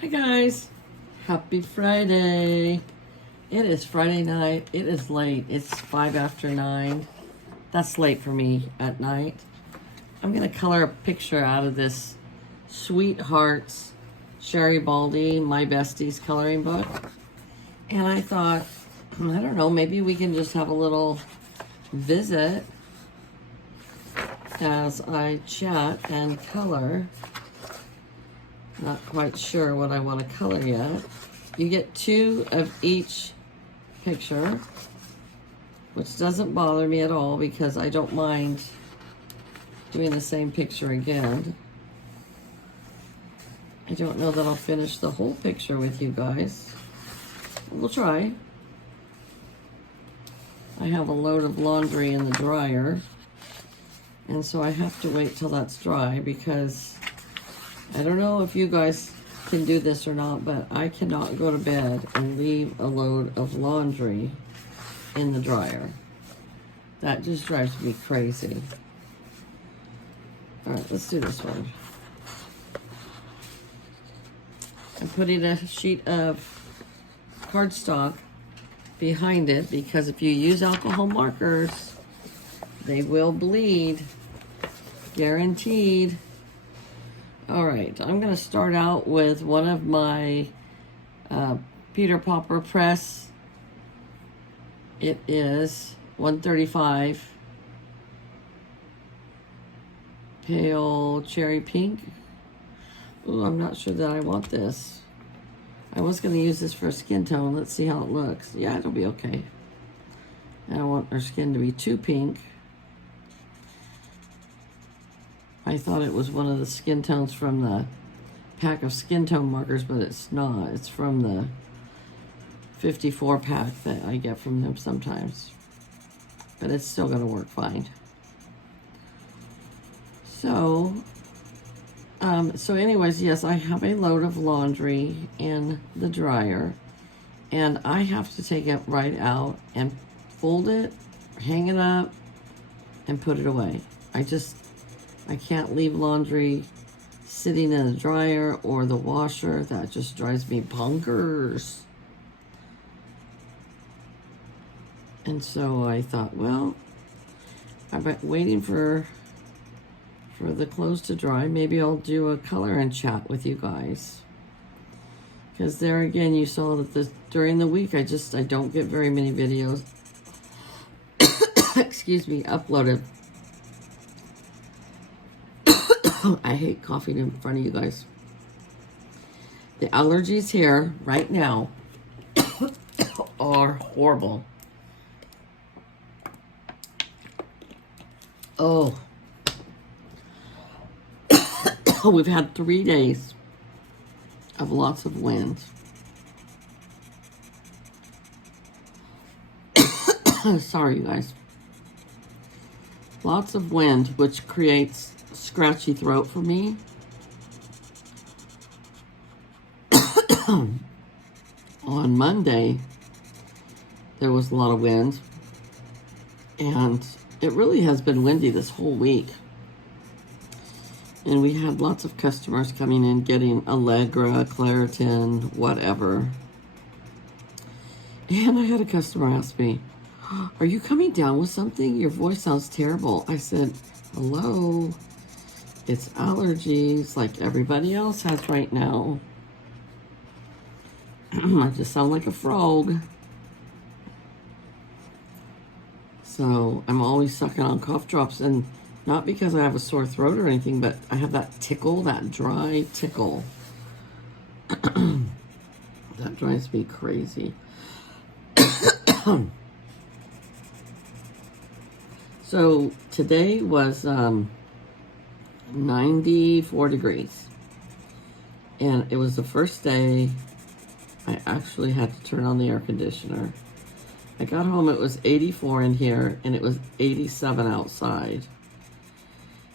Hi guys, happy Friday. It is Friday night. It is late. It's 5 after 9. That's late for me at night. I'm gonna color a picture out of this Sweethearts Sherry Baldy, My Besties coloring book. And I thought, I don't know, maybe we can just have a little visit as I chat and color. Not quite sure what I want to color yet. You get 2 of each picture, which doesn't bother me at all because I don't mind doing the same picture again. I don't know that I'll finish the whole picture with you guys. We'll try. I have a load of laundry in the dryer, and so I have to wait till that's dry because I don't know if you guys can do this or not, but I cannot go to bed and leave a load of laundry in the dryer. That just drives me crazy. All right, let's do this one. I'm putting a sheet of cardstock behind it because if you use alcohol markers, they will bleed. Guaranteed. All right, I'm going to start out with one of my Peter Popper Press. It is 135 Pale Cherry Pink. Ooh, I'm not sure that I want this. I was going to use this for a skin tone. Let's see how it looks. Yeah, it'll be okay. I don't want our skin to be too pink. I thought it was one of the skin tones from the pack of skin tone markers, but it's not. It's from the 54 pack that I get from them sometimes. But it's still going to work fine. So anyways, yes, I have a load of laundry in the dryer, and I have to take it right out and fold it, hang it up, and put it away. I can't leave laundry sitting in the dryer or the washer. That just drives me bonkers. And so I thought, well, I've been waiting for the clothes to dry. Maybe I'll do a color and chat with you guys. Because there again, you saw that during the week, I don't get very many videos, excuse me, uploaded. I hate coughing in front of you guys. The allergies here right now are horrible. Oh. We've had 3 days of lots of wind. Sorry, you guys. Lots of wind, which creates scratchy throat for me. On Monday, there was a lot of wind, and it really has been windy this whole week. And we had lots of customers coming in getting Allegra, Claritin, whatever. And I had a customer ask me, "Are you coming down with something? Your voice sounds terrible." I said, "Hello, it's allergies like everybody else has right now." I just sound like a frog. So I'm always sucking on cough drops, and not because I have a sore throat or anything, but I have that tickle, that dry tickle. That drives me crazy. So today was 94 degrees. And it was the first day I actually had to turn on the air conditioner. I got home, it was 84 in here, and it was 87 outside.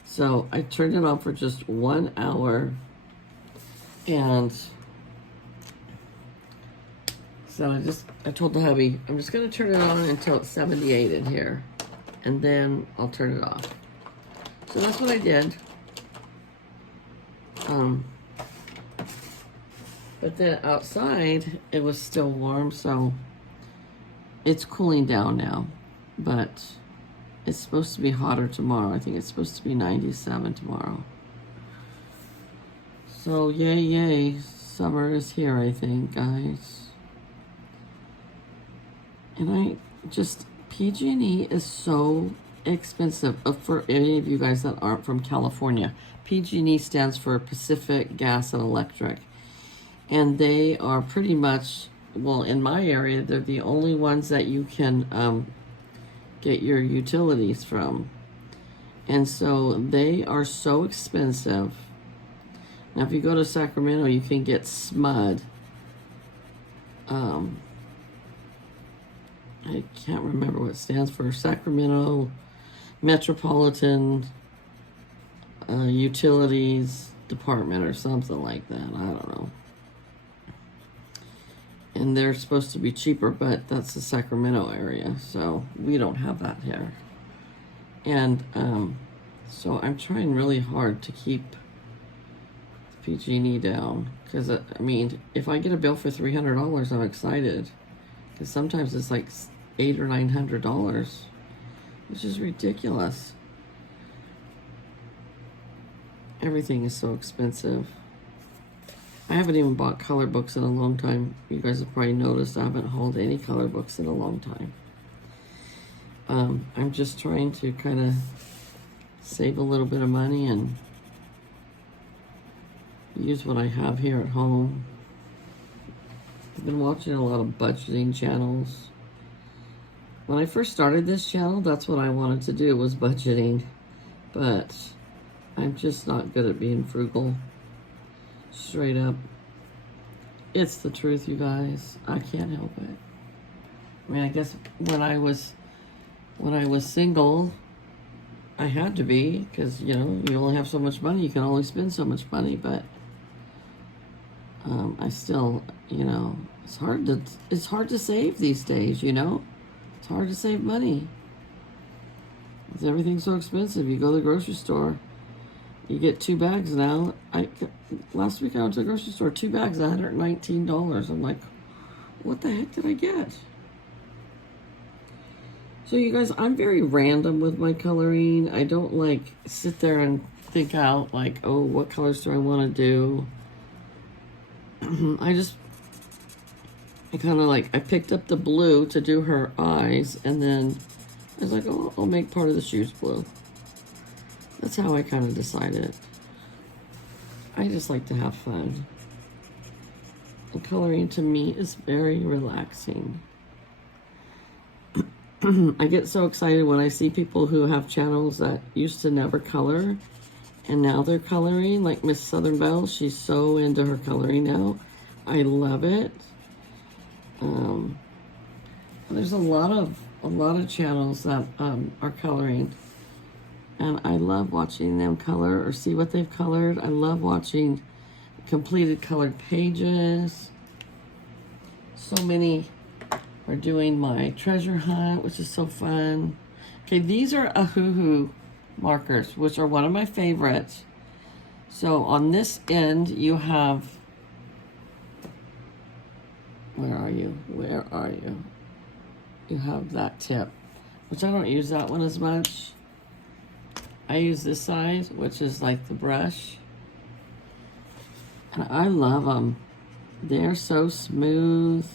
So I turned it on for just 1 hour, and so I told the hubby, I'm just gonna turn it on until it's 78 in here, and then I'll turn it off. So that's what I did. But then outside, it was still warm, so it's cooling down now. But it's supposed to be hotter tomorrow. I think it's supposed to be 97 tomorrow. So yay, yay. Summer is here, I think, guys. And PG&E is so expensive for any of you guys that aren't from California. PG&E stands for Pacific Gas and Electric. And they are pretty much, well, in my area, they're the only ones that you can get your utilities from. And so they are so expensive. Now, if you go to Sacramento, you can get SMUD. I can't remember what it stands for. Sacramento Metropolitan Utilities Department or something like that. I don't know. And they're supposed to be cheaper, but that's the Sacramento area, so we don't have that here. And so I'm trying really hard to keep PG&E down, because I mean, if I get a bill for $300, I'm excited, because sometimes it's like $800 or $900, which is ridiculous. Everything is so expensive. I haven't even bought color books in a long time. You guys have probably noticed I haven't hauled any color books in a long time. I'm just trying to kind of save a little bit of money and use what I have here at home. I've been watching a lot of budgeting channels. When I first started this channel, that's what I wanted to do, was budgeting. But I'm just not good at being frugal. Straight up. It's the truth, you guys. I can't help it. I mean, I guess when I was single, I had to be, because, you know, you only have so much money. You can only spend so much money, but I still, you know, it's hard to save these days, you know? It's hard to save money. Because everything's so expensive. You go to the grocery store, you get 2 bags now. Last week I went to the grocery store, 2 bags, $119. I'm like, what the heck did I get? So you guys, I'm very random with my coloring. I don't like sit there and think out like, oh, what colors do I want to do? I kind of like, I picked up the blue to do her eyes, and then I was like, oh, I'll make part of the shoes blue. That's how I kind of decided. I just like to have fun. And coloring to me is very relaxing. I get so excited when I see people who have channels that used to never color, and now they're coloring, like Miss Southern Belle. She's so into her coloring now. I love it. There's a lot of channels that are coloring, and I love watching them color or see what they've colored. I love watching completed colored pages. So many are doing my treasure hunt, which is so fun. Okay, these are Ahuhu markers, which are one of my favorites. So on this end, you have, where are you? Where are you? You have that tip, which I don't use that one as much. I use this side, which is like the brush. And I love them. They're so smooth.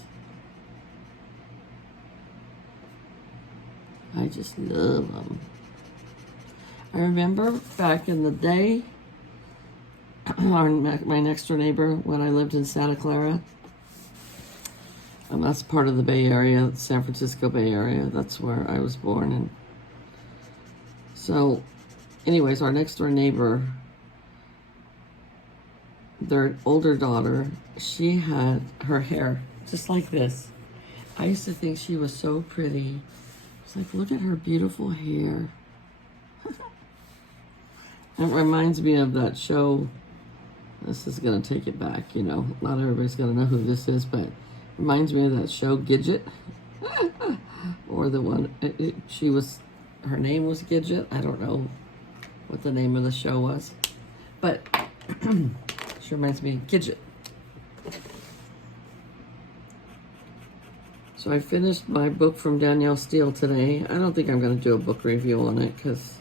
I just love them. I remember back in the day, my next door neighbor, when I lived in Santa Clara, and that's part of the Bay Area, San Francisco Bay Area. That's where I was born. And so, anyways, our next door neighbor, their older daughter, she had her hair just like this. I used to think she was so pretty. It's like, look at her beautiful hair. It reminds me of that show. This is going to take it back, you know. Not everybody's going to know who this is, but it reminds me of that show, Gidget. Or the one, her name was Gidget. I don't know what the name of the show was. But she reminds me of Gidget. So I finished my book from Danielle Steele today. I don't think I'm going to do a book review on it because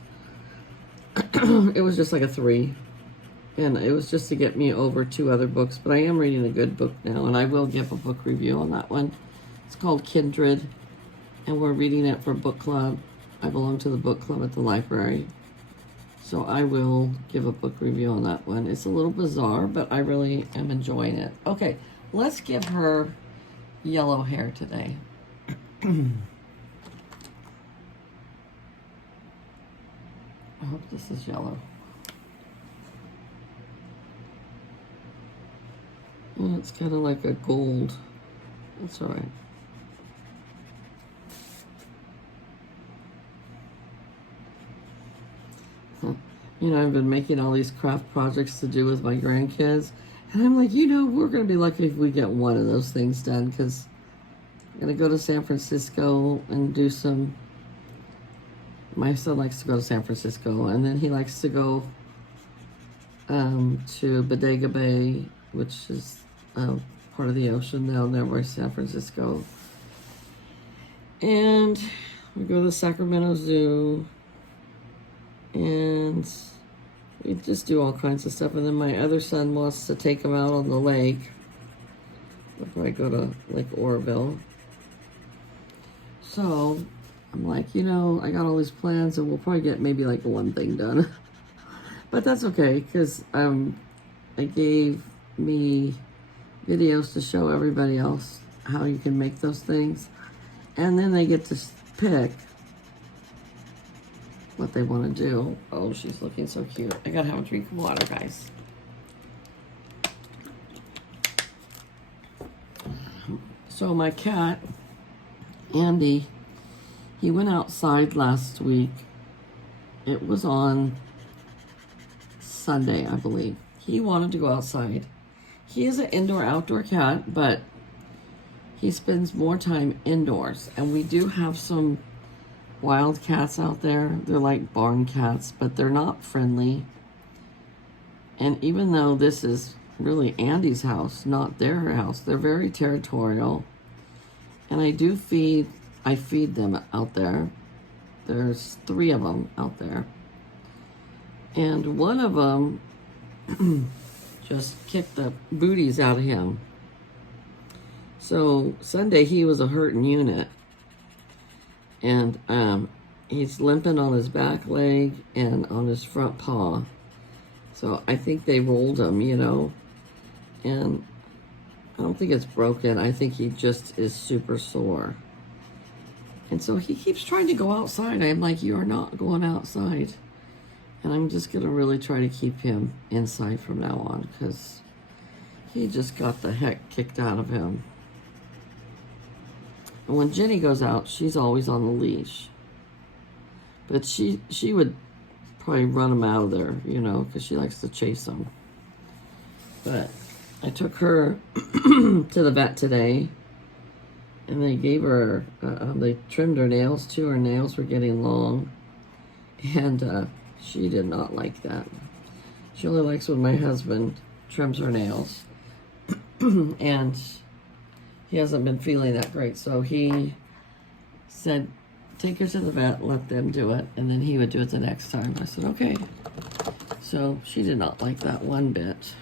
it was just like a 3. And it was just to get me over 2 other books. But I am reading a good book now, and I will give a book review on that one. It's called Kindred, and we're reading it for book club. I belong to the book club at the library. So I will give a book review on that one. It's a little bizarre, but I really am enjoying it. Okay, let's give her yellow hair today. I hope this is yellow. Oh, it's kind of like a gold. That's all right. You know, I've been making all these craft projects to do with my grandkids. And I'm like, you know, we're going to be lucky if we get one of those things done because I'm going to go to San Francisco and do some... My son likes to go to San Francisco, and then he likes to go to Bodega Bay, which is part of the ocean down there by San Francisco. And we go to the Sacramento Zoo. And we just do all kinds of stuff. And then my other son wants to take him out on the lake before I go to Lake Oroville. So I'm like, you know, I got all these plans and we'll probably get maybe like one thing done. But that's okay, because I gave me videos to show everybody else how you can make those things. And then they get to pick what they want to do. Oh, she's looking so cute. I gotta have a drink of water, guys. So my cat, Andy, he went outside last week. It was on Sunday, I believe. He wanted to go outside. He is an indoor-outdoor cat, but he spends more time indoors. And we do have some wild cats out there. They're like barn cats, but they're not friendly. And even though this is really Andy's house, not their house, they're very territorial. And I feed them out there. There's 3 of them out there. And one of them just kicked the booties out of him. So Sunday he was a hurting unit. And he's limping on his back leg and on his front paw. So I think they rolled him, you know. And I don't think it's broken. I think he just is super sore. And so he keeps trying to go outside. I'm like, you are not going outside. And I'm just going to really try to keep him inside from now on, because he just got the heck kicked out of him. And when Jenny goes out, she's always on the leash. But she would probably run him out of there, you know, because she likes to chase him. But I took her to the vet today, and they gave her, they trimmed her nails too. Her nails were getting long, and she did not like that. She only likes when my husband trims her nails. And he hasn't been feeling that great, so he said, take her to the vet, let them do it, and then he would do it the next time. I said, okay. So she did not like that one bit.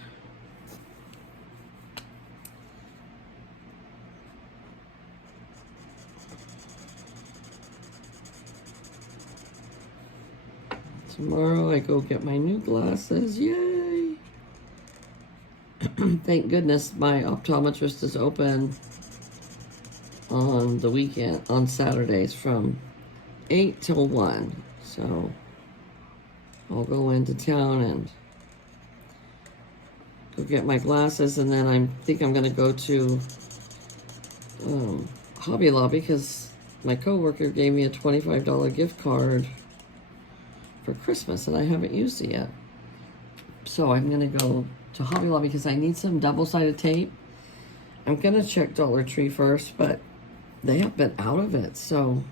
Tomorrow I go get my new glasses. Yay! Thank goodness my optometrist is open on the weekend, on Saturdays from 8 till 1. So I'll go into town and go get my glasses, and then I think I'm going to go to Hobby Lobby because my coworker gave me a $25 gift card for Christmas, and I haven't used it yet. So I'm going to go to Hobby Lobby because I need some double-sided tape. I'm going to check Dollar Tree first, but they have been out of it, so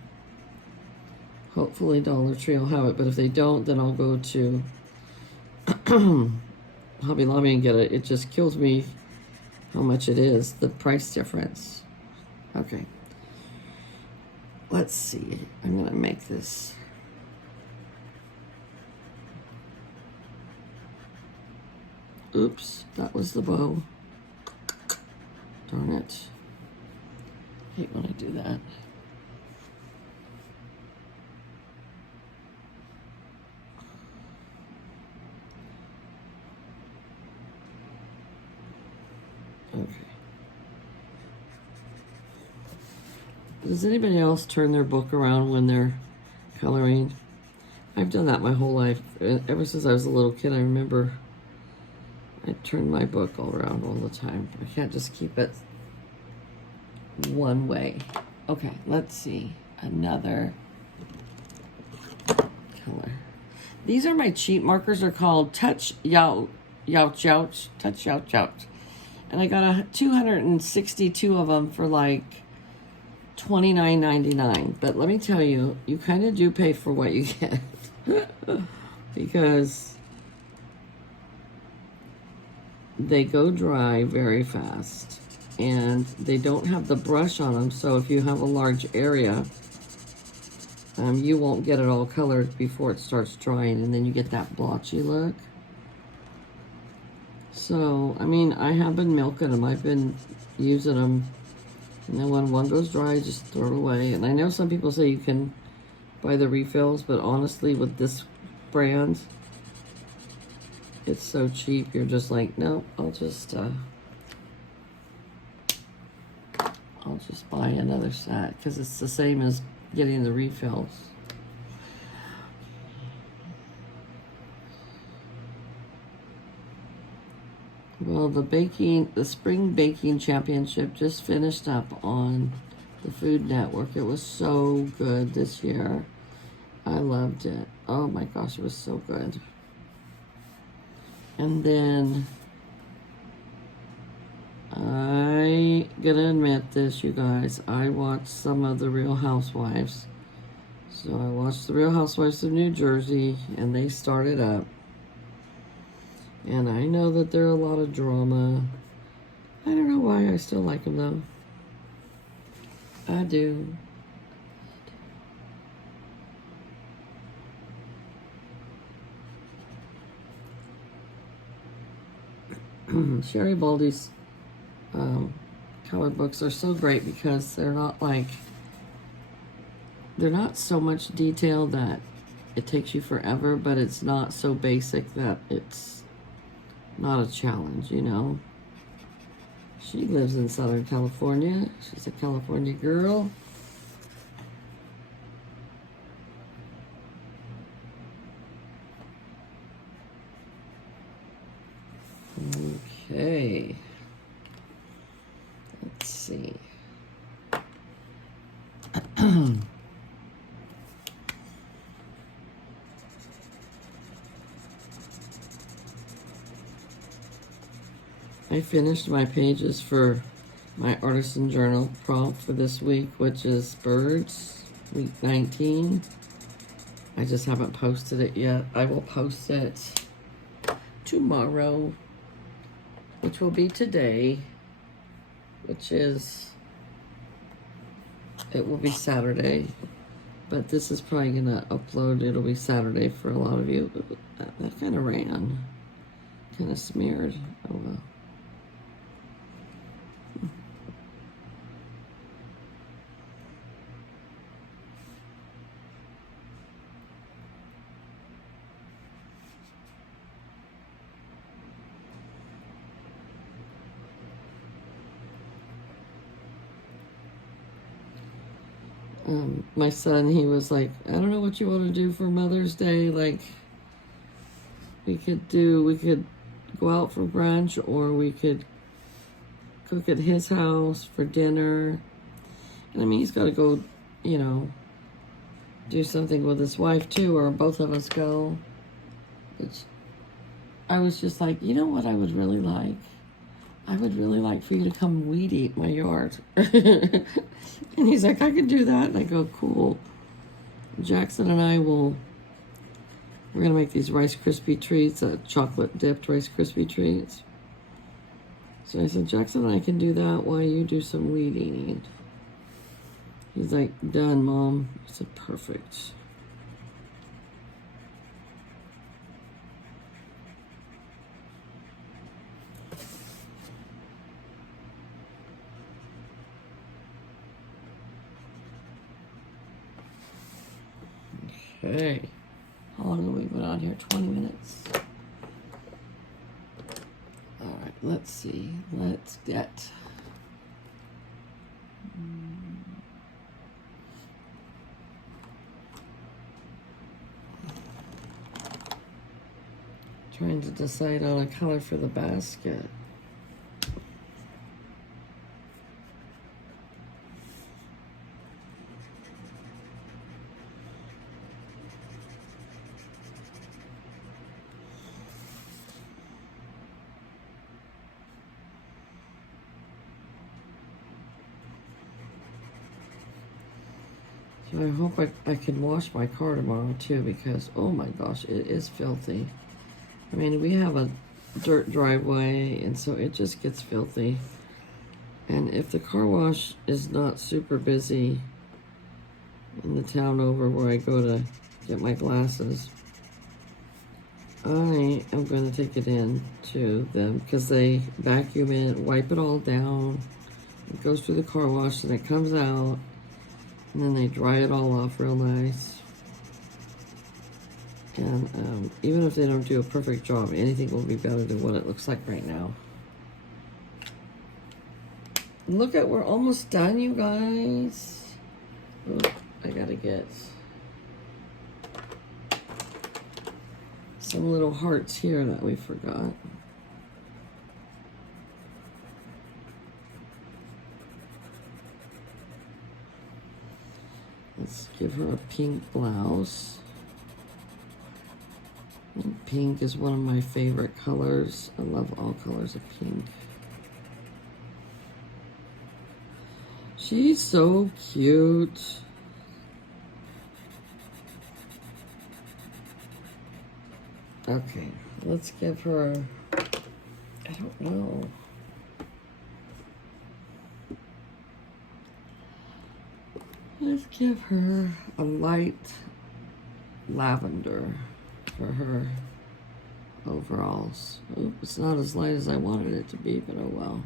hopefully Dollar Tree will have it. But if they don't, then I'll go to Hobby Lobby and get it. It just kills me how much it is, the price difference. Okay. let's see. I'm going to make this. Oops, that was the bow. Darn it. Hate when I do that. Okay. Does anybody else turn their book around when they're coloring? I've done that my whole life. Ever since I was a little kid, I remember I turned my book all around all the time. I can't just keep it one way. Okay, let's see. Another color. These are my cheat markers. They're called Touch Youch. Touch Youch. And I got 262 of them for like $29.99. But let me tell you, you kind of do pay for what you get. Because they go dry very fast. And they don't have the brush on them. So if you have a large area, you won't get it all colored before it starts drying. And then you get that blotchy look. So, I mean, I have been milking them. I've been using them. And then when one goes dry, just throw it away. And I know some people say you can buy the refills, but honestly, with this brand, it's so cheap. You're just like, no, I'll just buy another set because it's the same as getting the refills. Well, the Spring Baking Championship just finished up on the Food Network. It was so good this year. I loved it. Oh my gosh, it was so good. And then I gotta admit this, you guys. I watched some of the Real Housewives. So I watched the Real Housewives of New Jersey, and they started up. And I know that there are a lot of drama. I don't know why I still like them, though. I do. Sherry Baldy's color books are so great because they're not so much detail that it takes you forever, but it's not so basic that it's not a challenge, you know. She lives in Southern California. She's a California girl. Okay. Let's see. I finished my pages for my Artisan Journal prompt for this week, which is birds, week 19. I just haven't posted it yet. I will post it tomorrow, which will be today, it will be Saturday. But this is probably going to upload, it'll be Saturday for a lot of you. That kind of ran, kind of smeared. Oh well. My son, he was like, I don't know what you want to do for Mother's Day. Like, we could go out for brunch, or we could cook at his house for dinner. And I mean, he's got to go, you know, do something with his wife too, or both of us go. I was just like, you know what I would really like? I would really like for you to come weed eat my yard. And he's like, I can do that. And I go, cool. Jackson and I we're going to make these Rice Krispie treats, chocolate dipped Rice Krispie treats. So I said, Jackson and I can do that while you do some weed eating. He's like, done, Mom. I said, perfect. Okay. How long have we been on here? 20 minutes. All right, let's see. Let's get... Trying to decide on a color for the basket. So I hope I can wash my car tomorrow too, because oh my gosh, it is filthy. I mean, we have a dirt driveway, and so it just gets filthy. And if the car wash is not super busy in the town over where I go to get my glasses, I am going to take it in to them because they vacuum it, wipe it all down. It goes through the car wash and it comes out, and then they dry it all off real nice. And even if they don't do a perfect job, anything will be better than what it looks like right now. Look at, we're almost done, you guys. Oh, I gotta get some little hearts here that we forgot. Let's give her a pink blouse. And pink is one of my favorite colors. I love all colors of pink. She's so cute. Okay, let's give her, I don't know. Let's give her a light lavender for her overalls. Oop, it's not as light as I wanted it to be, but oh well.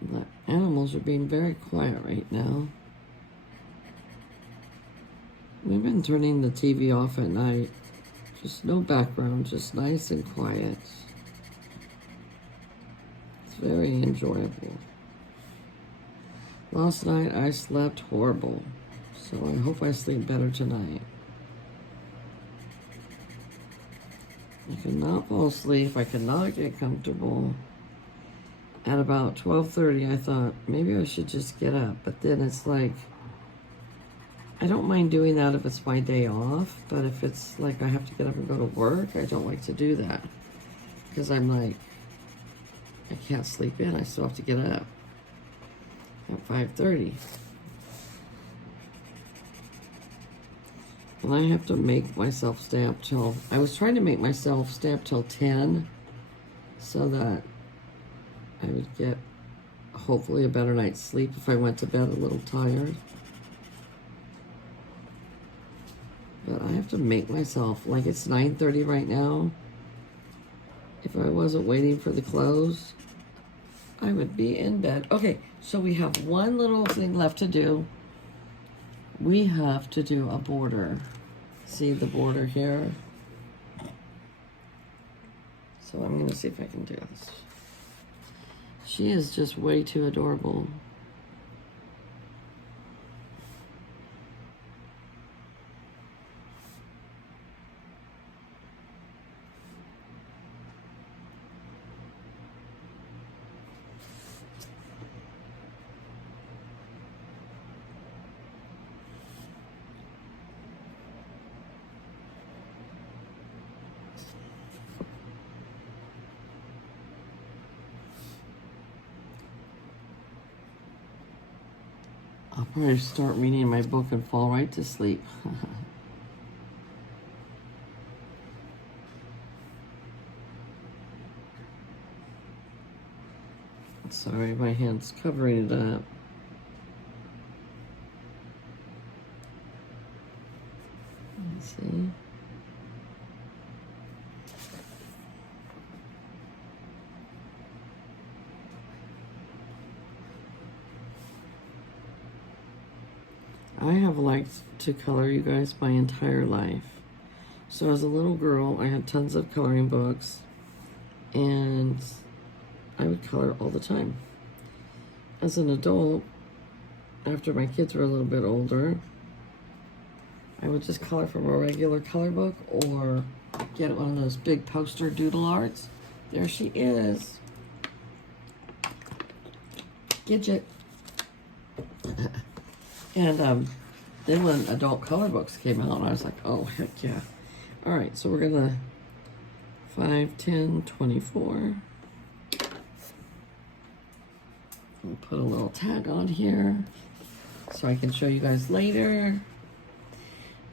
The animals are being very quiet right now. We've been turning the TV off at night. Just no background, just nice and quiet. It's very enjoyable. Last night I slept horrible, so I hope I sleep better tonight. I could not fall asleep. I could not get comfortable. At about 12:30, I thought maybe I should just get up, but then it's like, I don't mind doing that if it's my day off, but if it's like I have to get up and go to work, I don't like to do that. Because I'm like, I can't sleep in, I still have to get up at 5:30. And I have to make myself stay up till, I was trying to make myself stay up till 10 so that I would get hopefully a better night's sleep if I went to bed a little tired. But I have to make myself, like it's 9:30 right now. If I wasn't waiting for the close, I would be in bed. Okay, so we have one little thing left to do. We have to do a border. See the border here? So I'm gonna see if I can do this. She is just way too adorable. I'll probably start reading my book and fall right to sleep. Sorry, my hand's covering it up. Let's see. I have liked to color, you guys, my entire life. So as a little girl, I had tons of coloring books, and I would color all the time. As an adult, after my kids were a little bit older, I would just color from a regular color book or get one of those big poster doodle arts. There she is. Gidget. And then when adult color books came out, I was like, oh, heck yeah. All right, so we're gonna 5, 10, 24. We'll put a little tag on here so I can show you guys later.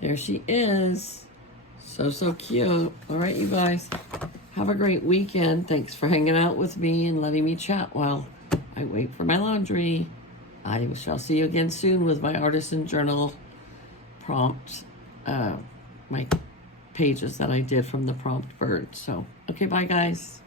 There she is. So cute. All right, you guys, have a great weekend. Thanks for hanging out with me and letting me chat while I wait for my laundry. I shall see you again soon with my artisan journal prompt, my pages that I did from the prompt bird. So, okay, bye guys.